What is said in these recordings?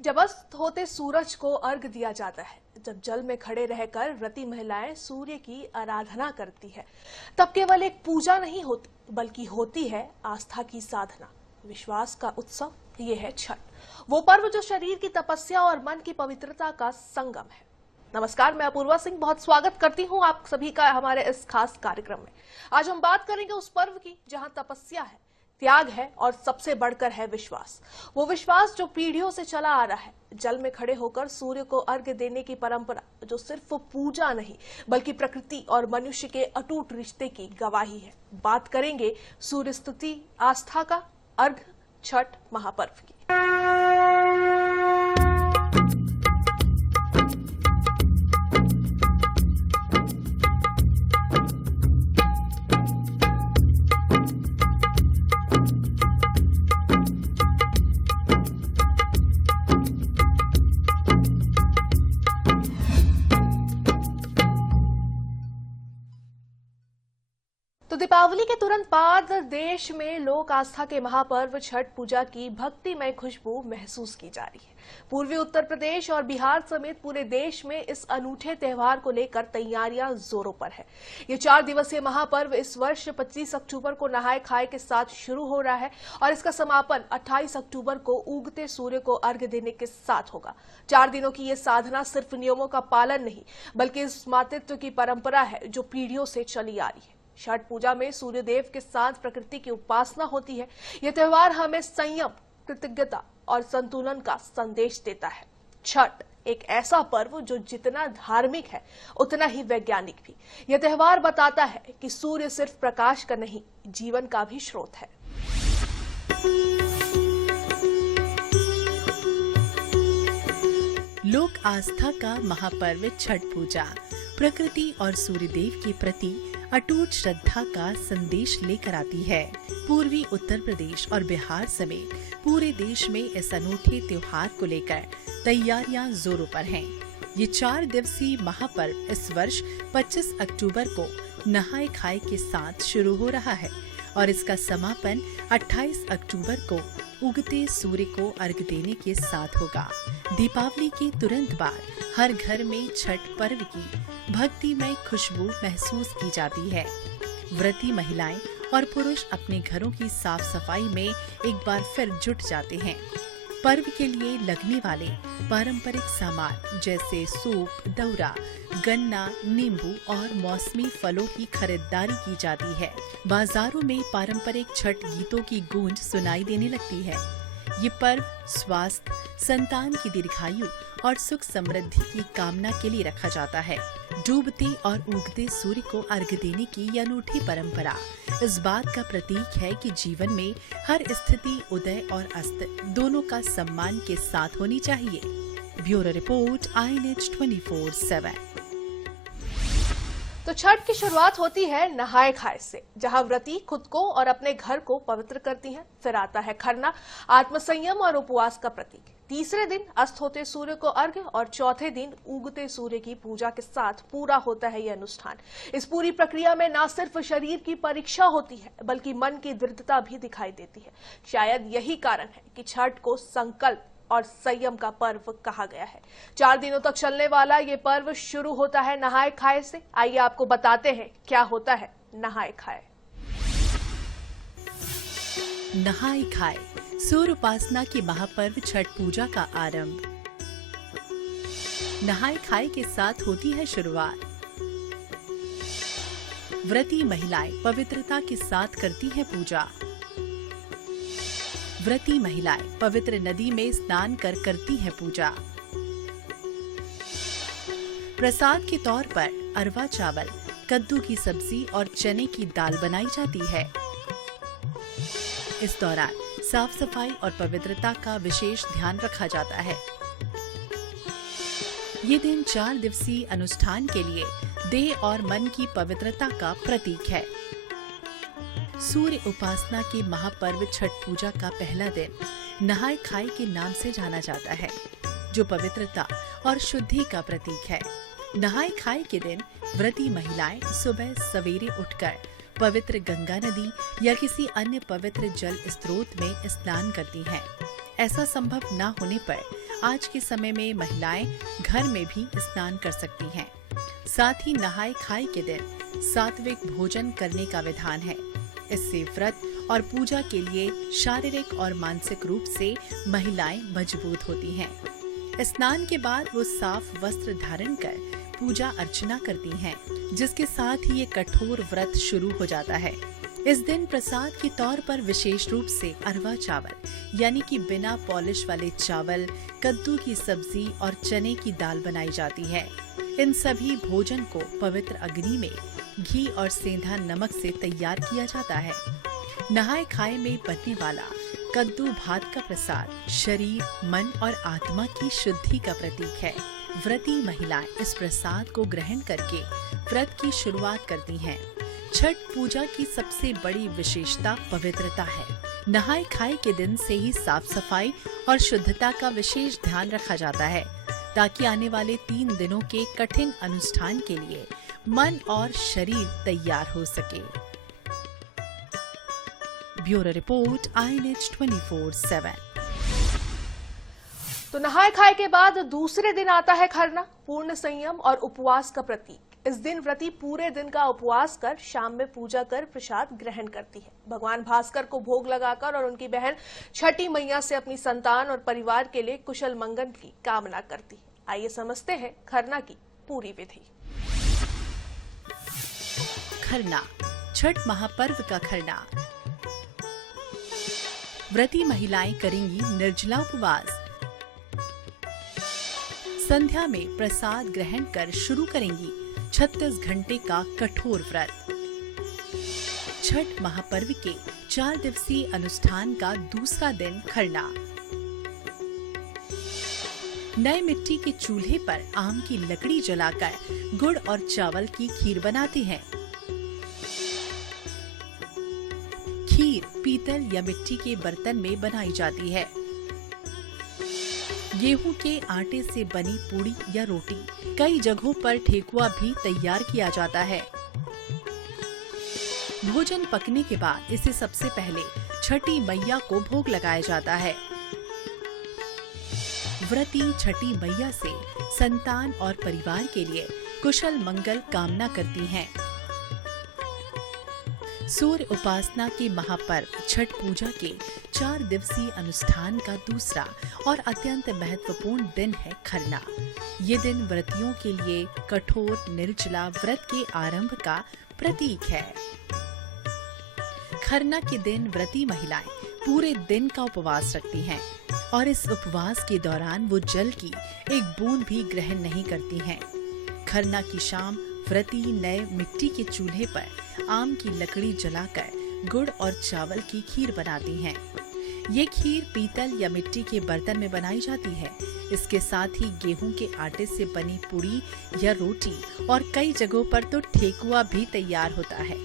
जब अस्त होते सूरज को अर्घ दिया जाता है, जब जल में खड़े रहकर व्रती महिलाएं सूर्य की आराधना करती है, तब केवल एक पूजा नहीं होती, बल्कि होती है आस्था की साधना, विश्वास का उत्सव। ये है छठ, वो पर्व जो शरीर की तपस्या और मन की पवित्रता का संगम है। नमस्कार, मैं अपूर्वा सिंह बहुत स्वागत करती हूँ आप सभी का हमारे इस खास कार्यक्रम में। आज हम बात करेंगे उस पर्व की जहां तपस्या है, त्याग है और सबसे बढ़कर है विश्वास। वो विश्वास जो पीढ़ियों से चला आ रहा है। जल में खड़े होकर सूर्य को अर्घ्य देने की परंपरा जो सिर्फ पूजा नहीं बल्कि प्रकृति और मनुष्य के अटूट रिश्ते की गवाही है। बात करेंगे सूर्य स्तुति आस्था का अर्घ्य छठ महापर्व की। तो दीपावली के तुरंत बाद देश में लोक आस्था के महापर्व छठ पूजा की भक्तिमय खुशबू महसूस की जा रही है। पूर्वी उत्तर प्रदेश और बिहार समेत पूरे देश में इस अनूठे त्योहार को लेकर तैयारियां जोरों पर है। ये 4 दिवसीय महापर्व इस वर्ष 25 अक्टूबर को नहाय खाए के साथ शुरू हो रहा है और इसका समापन 28 अक्टूबर को उगते सूर्य को अर्घ्य देने के साथ होगा। 4 दिनों की ये साधना सिर्फ नियमों का पालन नहीं बल्कि इस मातृत्व की परंपरा है जो पीढ़ियों से चली आ रही है। छठ पूजा में सूर्य देव के साथ प्रकृति की उपासना होती है। यह त्योहार हमें संयम, कृतज्ञता और संतुलन का संदेश देता है। छठ एक ऐसा पर्व जो जितना धार्मिक है उतना ही वैज्ञानिक भी। यह त्योहार बताता है कि सूर्य सिर्फ प्रकाश का नहीं, जीवन का भी स्रोत है। लोक आस्था का महापर्व छठ पूजा प्रकृति और सूर्यदेव के प्रति अटूट श्रद्धा का संदेश लेकर आती है। पूर्वी उत्तर प्रदेश और बिहार समेत पूरे देश में इस अनूठे त्योहार को लेकर तैयारियां जोरों पर हैं। ये 4 दिवसीय महापर्व इस वर्ष 25 अक्टूबर को नहाय खाए के साथ शुरू हो रहा है और इसका समापन 28 अक्टूबर को उगते सूर्य को अर्घ्य देने के साथ होगा। दीपावली के तुरंत बाद हर घर में छठ पर्व की भक्तिमय खुशबू महसूस की जाती है। व्रती महिलाएं और पुरुष अपने घरों की साफ सफाई में एक बार फिर जुट जाते हैं। पर्व के लिए लगने वाले पारंपरिक सामान जैसे सूप, दौरा, गन्ना, नींबू और मौसमी फलों की खरीदारी की जाती है। बाजारों में पारंपरिक छठ गीतों की गूंज सुनाई देने लगती है। ये पर्व स्वास्थ्य, संतान की दीर्घायु और सुख समृद्धि की कामना के लिए रखा जाता है। डूबते और उगते सूर्य को अर्घ्य देने की यह अनूठी परंपरा इस बात का प्रतीक है कि जीवन में हर स्थिति उदय और अस्त दोनों का सम्मान के साथ होनी चाहिए। Bureau report, INH 24/7। तो छठ की शुरुआत होती है नहाय खाए से, जहां व्रती खुद को और अपने घर को पवित्र करती हैं। फिर आता है खरना, आत्मसंयम और उपवास का प्रतीक। तीसरे दिन अस्त होते सूर्य को अर्घ्य और चौथे दिन उगते सूर्य की पूजा के साथ पूरा होता है यह अनुष्ठान। इस पूरी प्रक्रिया में न सिर्फ शरीर की परीक्षा होती है बल्कि मन की दृढ़ता भी दिखाई देती है। शायद यही कारण है कि छठ को संकल्प और संयम का पर्व कहा गया है। 4 दिनों तक चलने वाला ये पर्व शुरू होता है नहाय खाए से। आइए आपको बताते हैं क्या होता है नहाय खाए। नहाय खाए, सूर्य उपासना की महापर्व छठ पूजा का आरंभ। नहाय खाए के साथ होती है शुरुआत। व्रती महिलाएं पवित्रता के साथ करती हैं पूजा। व्रती महिलाएं पवित्र नदी में स्नान कर करती हैं पूजा। प्रसाद के तौर पर अरवा चावल, कद्दू की सब्जी और चने की दाल बनाई जाती है। इस दौरान साफ सफाई और पवित्रता का विशेष ध्यान रखा जाता है। ये दिन 4 दिवसीय अनुष्ठान के लिए देह और मन की पवित्रता का प्रतीक है। सूर्य उपासना के महापर्व छठ पूजा का पहला दिन नहाय खाए के नाम से जाना जाता है, जो पवित्रता और शुद्धि का प्रतीक है। नहाय खाए के दिन व्रती महिलाएं सुबह सवेरे उठकर पवित्र गंगा नदी या किसी अन्य पवित्र जल स्रोत में स्नान करती हैं। ऐसा संभव न होने पर आज के समय में महिलाएं घर में भी स्नान कर सकती हैं। साथ ही नहाय खाए के दिन सात्विक भोजन करने का विधान है। इससे व्रत और पूजा के लिए शारीरिक और मानसिक रूप से महिलाएं मजबूत होती हैं। स्नान के बाद वो साफ वस्त्र धारण कर पूजा अर्चना करती हैं, जिसके साथ ही ये कठोर व्रत शुरू हो जाता है। इस दिन प्रसाद के तौर पर विशेष रूप से अरवा चावल यानी कि बिना पॉलिश वाले चावल, कद्दू की सब्जी और चने की दाल बनाई जाती है। इन सभी भोजन को पवित्र अग्नि में घी और सेंधा नमक से तैयार किया जाता है। नहाए खाए में बनने वाला कद्दू भात का प्रसाद शरीर, मन और आत्मा की शुद्धि का प्रतीक है। व्रती महिलाएं इस प्रसाद को ग्रहण करके व्रत की शुरुआत करती हैं। छठ पूजा की सबसे बड़ी विशेषता पवित्रता है। नहाए खाए के दिन से ही साफ सफाई और शुद्धता का विशेष ध्यान रखा जाता है, ताकि आने वाले 3 दिनों के कठिन अनुष्ठान के लिए मन और शरीर तैयार हो सके। Bureau report, INH 24/7। तो नहाए खाए के बाद दूसरे दिन आता है खरना, पूर्ण संयम और उपवास का प्रतीक। इस दिन व्रती पूरे दिन का उपवास कर शाम में पूजा कर प्रसाद ग्रहण करती है। भगवान भास्कर को भोग लगाकर और उनकी बहन छठी मैया से अपनी संतान और परिवार के लिए कुशल मंगल की कामना करती है। आइए समझते हैं खरना की पूरी विधि। खरना, छठ महापर्व का खरना। व्रती महिलाएं करेंगी निर्जला उपवास। संध्या में प्रसाद ग्रहण कर शुरू करेंगी 36 घंटे का कठोर व्रत। छठ महापर्व के 4 दिवसीय अनुष्ठान का दूसरा दिन खरना। नए मिट्टी के चूल्हे पर आम की लकड़ी जलाकर गुड़ और चावल की खीर बनाते हैं। खीर पीतल या मिट्टी के बर्तन में बनाई जाती है। गेहूं के आटे से बनी पूड़ी या रोटी, कई जगहों पर ठेकुआ भी तैयार किया जाता है। भोजन पकने के बाद इसे सबसे पहले छठी मैया को भोग लगाया जाता है। व्रती छठी मैया से संतान और परिवार के लिए कुशल मंगल कामना करती हैं। सूर्य उपासना के महापर्व छठ पूजा के 4 दिवसीय अनुष्ठान का दूसरा और अत्यंत महत्वपूर्ण दिन है खरना। ये दिन व्रतियों के लिए कठोर निर्जला व्रत के आरंभ का प्रतीक है। खरना के दिन व्रती महिलाएं पूरे दिन का उपवास रखती हैं और इस उपवास के दौरान वो जल की एक बूंद भी ग्रहण नहीं करती हैं। खरना की शाम व्रती नए मिट्टी के चूल्हे पर आम की लकड़ी जलाकर गुड़ और चावल की खीर बनाती हैं। ये खीर पीतल या मिट्टी के बर्तन में बनाई जाती है। इसके साथ ही गेहूं के आटे से बनी पूड़ी या रोटी और कई जगहों पर तो ठेकुआ भी तैयार होता है।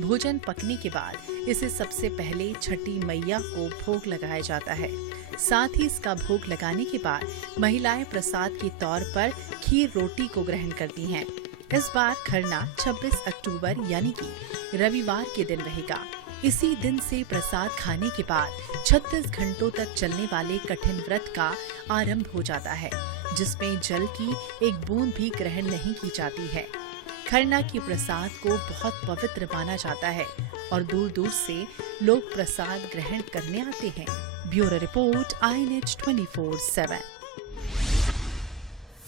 भोजन पकने के बाद इसे सबसे पहले छठी मैया को भोग लगाया जाता है। साथ ही इसका भोग लगाने के बाद महिलाएं प्रसाद के तौर पर खीर रोटी को ग्रहण करती हैं। इस बार खरना 26 अक्टूबर यानी कि रविवार के दिन रहेगा। इसी दिन से प्रसाद खाने के बाद 36 घंटों तक चलने वाले कठिन व्रत का आरंभ हो जाता है, जिसमें जल की एक बूंद भी ग्रहण नहीं की जाती है। खरना के प्रसाद को बहुत पवित्र माना जाता है और दूर दूर से लोग प्रसाद ग्रहण करने आते हैं। Bureau report, INH 24/7।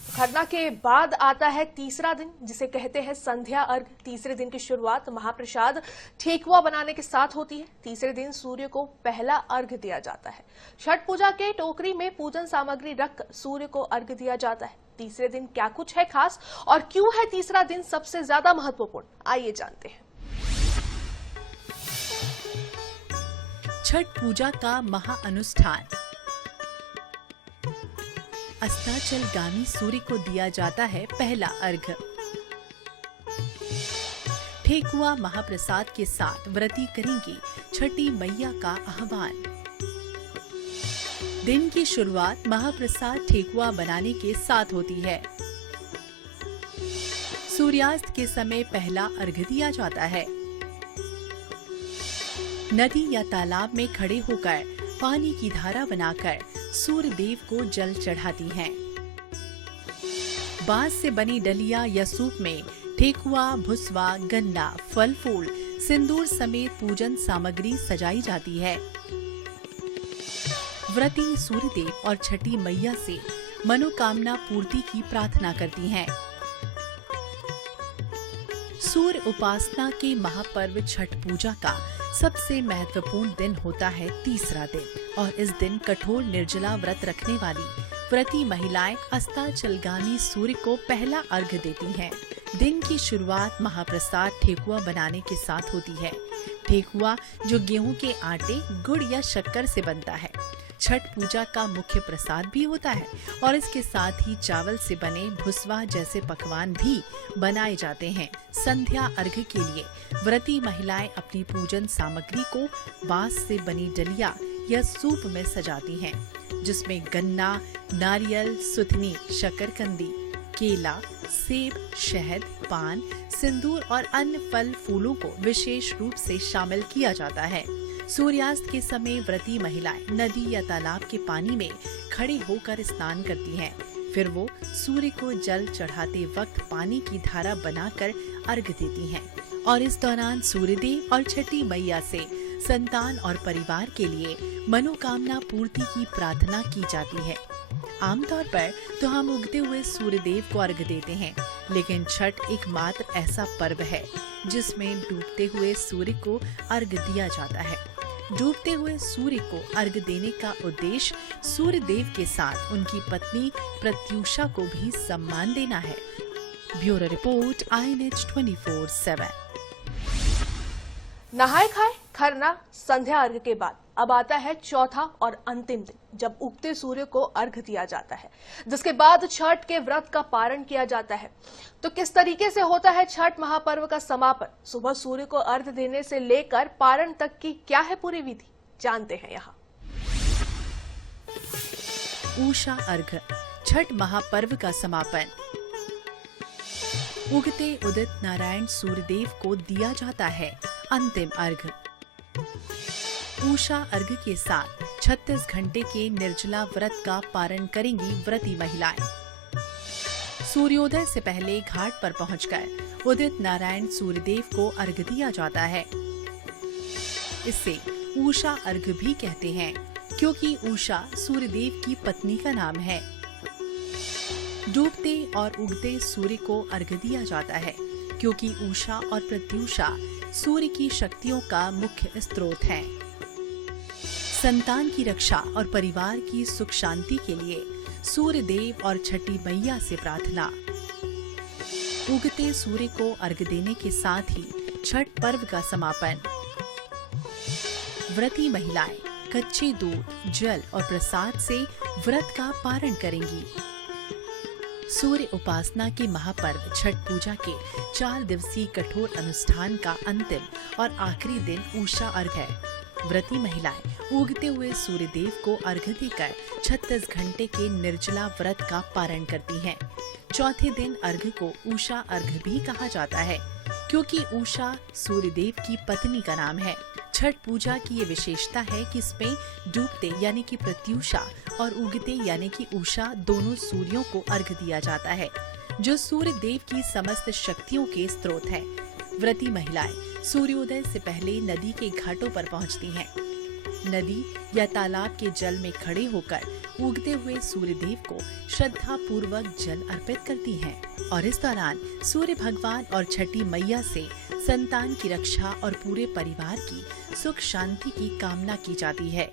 खरना के बाद आता है तीसरा दिन, जिसे कहते हैं संध्या अर्घ। तीसरे दिन की शुरुआत महाप्रसाद ठेकुआ बनाने के साथ होती है। तीसरे दिन सूर्य को पहला अर्घ दिया जाता है। छठ पूजा के टोकरी में पूजन सामग्री रख सूर्य को अर्घ दिया जाता है। तीसरे दिन क्या कुछ है खास और क्यों है तीसरा दिन सबसे ज्यादा महत्वपूर्ण, आइए जानते हैं। छठ पूजा का महाअनुष्ठान। अस्ताचलगामी सूर्य को दिया जाता है पहला अर्घ। ठेकुआ महाप्रसाद के साथ व्रती करेंगी छठी मैया का आह्वान। दिन की शुरुआत महाप्रसाद ठेकुआ बनाने के साथ होती है। सूर्यास्त के समय पहला अर्घ दिया जाता है। नदी या तालाब में खड़े होकर पानी की धारा बनाकर सूर्य देव को जल चढ़ाती हैं। बांस से बनी डलिया या सूप में ठेकुआ, भुसवा, गन्ना, फल फूल, सिंदूर समेत पूजन सामग्री सजाई जाती है। व्रती सूर्य देव और छठी मैया से मनोकामना पूर्ति की प्रार्थना करती हैं। सूर्य उपासना के महापर्व छठ पूजा का सबसे महत्वपूर्ण दिन होता है तीसरा दिन और इस दिन कठोर निर्जला व्रत रखने वाली व्रती महिलाएं अस्ताचलगामी सूर्य को पहला अर्घ्य देती हैं। दिन की शुरुआत महाप्रसाद ठेकुआ बनाने के साथ होती है। ठेकुआ जो गेहूं के आटे, गुड़ या शक्कर से बनता है, छठ पूजा का मुख्य प्रसाद भी होता है और इसके साथ ही चावल से बने भुसवा जैसे पकवान भी बनाए जाते हैं। संध्या अर्घ्य के लिए व्रती महिलाएं अपनी पूजन सामग्री को बांस से बनी डलिया या सूप में सजाती हैं, जिसमें गन्ना, नारियल, सुथनी, शकरकंदी, केला, सेब, शहद, पान, सिंदूर और अन्य फल फूलों को विशेष रूप से शामिल किया जाता है। सूर्यास्त के समय व्रती महिलाएं नदी या तालाब के पानी में खड़ी होकर स्नान करती हैं। फिर वो सूर्य को जल चढ़ाते वक्त पानी की धारा बनाकर अर्घ्य देती हैं और इस दौरान सूर्यदेव और छठी मैया से संतान और परिवार के लिए मनोकामना पूर्ति की प्रार्थना की जाती है। आमतौर पर तो हम उगते हुए सूर्यदेव को अर्घ्य देते हैं, लेकिन छठ एकमात्र ऐसा पर्व है जिसमें डूबते हुए सूर्य को अर्घ्य दिया जाता है। डूबते हुए सूर्य को अर्घ्य देने का उद्देश्य सूर्य देव के साथ उनकी पत्नी प्रत्यूषा को भी सम्मान देना है। Bureau report, INH 24/7। नहाए खाए खरना संध्या अर्घ्य के बाद अब आता है चौथा और अंतिम दिन, जब उगते सूर्य को अर्घ्य दिया जाता है, जिसके बाद छठ के व्रत का पारण किया जाता है। तो किस तरीके से होता है छठ महापर्व का समापन? सुबह सूर्य को अर्घ्य देने से लेकर पारण तक की क्या है पूरी विधि, जानते हैं यहाँ। उषा अर्घ्य, छठ महापर्व का समापन। उगते उदित नारायण सूर्यदेव को दिया जाता है अंतिम अर्घ्य। उषा अर्घ्य के साथ 36 घंटे के निर्जला व्रत का पारण करेंगी व्रती महिलाएं। सूर्योदय से पहले घाट पर पहुंचकर उदित नारायण सूर्यदेव को अर्घ्य दिया जाता है। इसे उषा अर्घ्य भी कहते हैं, क्योंकि उषा सूर्यदेव की पत्नी का नाम है। डूबते और उगते सूर्य को अर्घ्य दिया जाता है, क्योंकि उषा और प्रत्यूषा सूर्य की शक्तियों का मुख्य स्रोत हैं। संतान की रक्षा और परिवार की सुख शांति के लिए सूर्य देव और छठी मैया से प्रार्थना। उगते सूर्य को अर्घ्य देने के साथ ही छठ पर्व का समापन। व्रती महिलाएं कच्चे दूध, जल और प्रसाद से व्रत का पारण करेंगी। सूर्य उपासना के महापर्व छठ पूजा के 4 दिवसीय कठोर अनुष्ठान का अंतिम और आखिरी दिन उषा अर्घ्य है। व्रती महिलाएं उगते हुए सूर्य देव को अर्घ्य देकर 36 घंटे के निर्जला व्रत का पारण करती हैं। चौथे दिन अर्घ्य को उषा अर्घ्य भी कहा जाता है, क्योंकि उषा सूर्य देव की पत्नी का नाम है। छठ पूजा की ये विशेषता है कि इसमें डूबते यानी कि प्रत्यूषा और उगते यानी कि उषा दोनों सूर्यों को अर्घ्य दिया जाता है, जो सूर्य देव की समस्त शक्तियों के स्रोत है। व्रती महिलाएं सूर्योदय से पहले नदी के घाटों पर पहुंचती हैं। नदी या तालाब के जल में खड़े होकर उगते हुए सूर्य देव को श्रद्धा पूर्वक जल अर्पित करती हैं और इस दौरान सूर्य भगवान और छठी मैया से संतान की रक्षा और पूरे परिवार की सुख शांति की कामना की जाती है।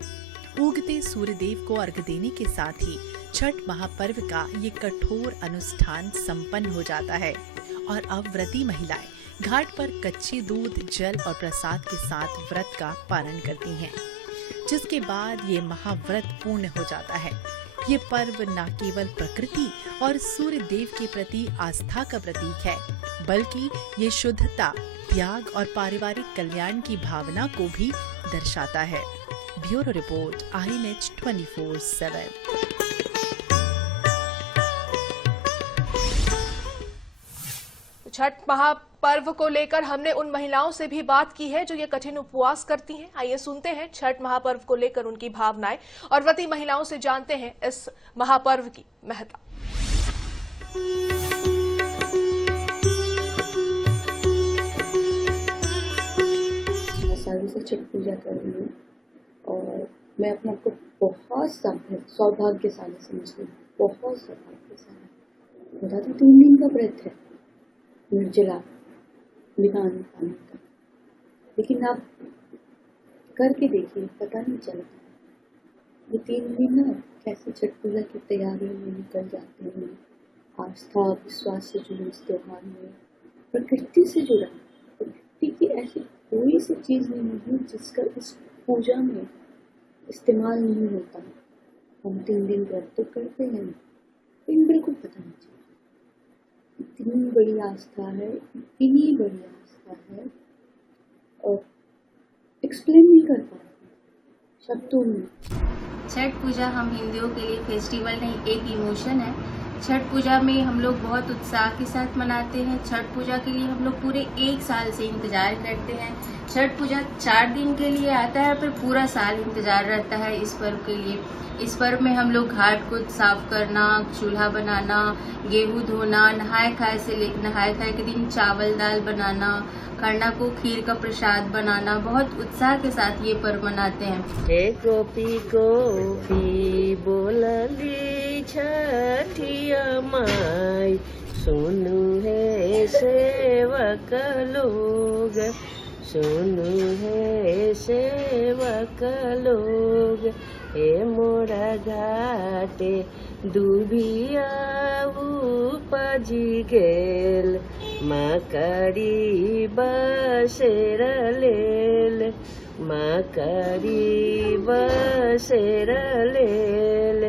उगते सूर्य देव को अर्घ्य देने के साथ ही छठ महापर्व का ये कठोर अनुष्ठान संपन्न हो जाता है और अब व्रती महिलाएं घाट पर कच्चे दूध, जल और प्रसाद के साथ व्रत का पारण करती हैं, जिसके बाद ये महाव्रत पूर्ण हो जाता है। ये पर्व न केवल प्रकृति और सूर्य देव के प्रति आस्था का प्रतीक है, बल्कि ये शुद्धता, त्याग और पारिवारिक कल्याण की भावना को भी दर्शाता है। Bureau report, INH 24/7। छठ पर्व को लेकर हमने उन महिलाओं से भी बात की है जो ये कठिन उपवास करती हैं। आइए सुनते हैं छठ महापर्व को लेकर उनकी भावनाएं और व्रती महिलाओं से जानते हैं इस महापर्व की महत्ता। सालों से छठ पूजा कर रही हूँ और मैं अपने आप को बहुत सौभाग्यशाली समझती हूँ, बहुत सौभाग्यशाली। बता तो 3 दिन का व्रत है, निर्जला, बिना अन्न पानी का, लेकिन आप करके देखिए, पता नहीं चलता। ये 3 दिन ना कैसे छठ पूजा की तैयारी में निकल जाते हैं, आस्था विश्वास से जुड़े इस त्योहार में, प्रकृति से जुड़ा। प्रकृति की ऐसी कोई सी चीज़ नहीं है जिसका इस पूजा में इस्तेमाल नहीं होता। हम 3 दिन व्रत तो करते हैं, लेकिन बिल्कुल पता नहीं चलता। इतनी बड़ी आस्था है, इतनी बड़ी आस्था है और एक्सप्लेन नहीं कर पाते शब्दों में। छठ पूजा हम हिंदुओं के लिए फेस्टिवल नहीं, एक इमोशन है। छठ पूजा में हम लोग बहुत उत्साह के साथ मनाते हैं। छठ पूजा के लिए हम लोग पूरे 1 साल से इंतज़ार करते हैं। छठ पूजा 4 दिन के लिए आता है, पर पूरा साल इंतज़ार रहता है इस पर्व के लिए। इस पर्व में हम लोग घाट को साफ करना, चूल्हा बनाना, गेहूँ धोना, नहाए खाए के दिन चावल दाल बनाना, खरना को खीर का प्रसाद बनाना, बहुत उत्साह के साथ ये पर्व मनाते हैं। हे गोपी गोपी बोलली छठिया माई, सुनु है सेवक लोग, सुनु है सेवक लोग। हे मोरा घाटे दुबिया उपजी गेल, मकरी बसेर लेल, मकरी बसेर लेल।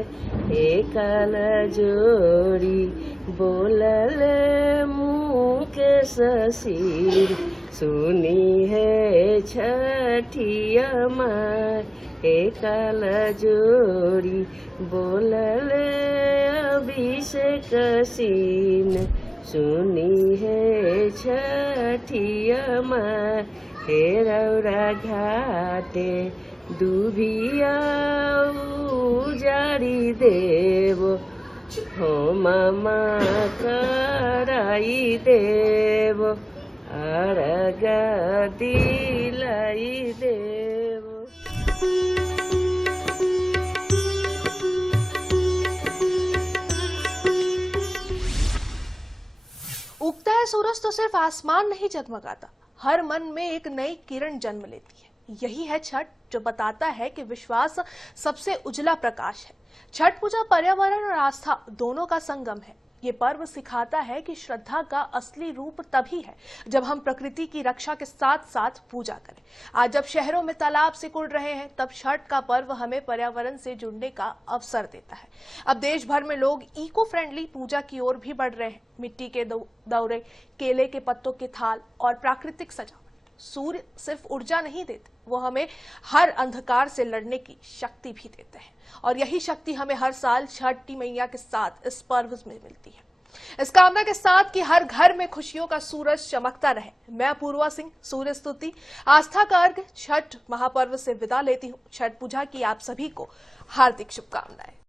एकल जोड़ी बोलले मुके ससीर, सुनी है छठिया माई। एकल जोड़ी बोलले अभिषेक सीन, सुनी है छठिया माई। हे रौरा घाटे दुभिया उजारी देव, हो मामा कराई देव, अर्घ दिलाई देव। उगता है सूरज तो सिर्फ आसमान नहीं जगमगाता, हर मन में एक नई किरण जन्म लेती है। यही है छठ, जो बताता है कि विश्वास सबसे उजला प्रकाश है। छठ पूजा पर्यावरण और आस्था दोनों का संगम है। ये पर्व सिखाता है कि श्रद्धा का असली रूप तभी है जब हम प्रकृति की रक्षा के साथ साथ पूजा करें। आज जब शहरों में तालाब सिकुड़ रहे हैं, तब छठ का पर्व हमें पर्यावरण से जुड़ने का अवसर देता है। अब देश भर में लोग इको फ्रेंडली पूजा की ओर भी बढ़ रहे हैं। मिट्टी के दौरे, केले के पत्तों के थाल और प्राकृतिक सजावट। सूर्य सिर्फ ऊर्जा नहीं देते, वो हमें हर अंधकार से लड़ने की शक्ति भी देते हैं, और यही शक्ति हमें हर साल छठी मैया के साथ इस पर्व में मिलती है। इस कामना के साथ कि हर घर में खुशियों का सूरज चमकता रहे, मैं अपूर्वा सिंह सूर्य स्तुति आस्था का अर्घ छठ महापर्व से विदा लेती हूँ। छठ पूजा की आप सभी को हार्दिक शुभकामनाएं।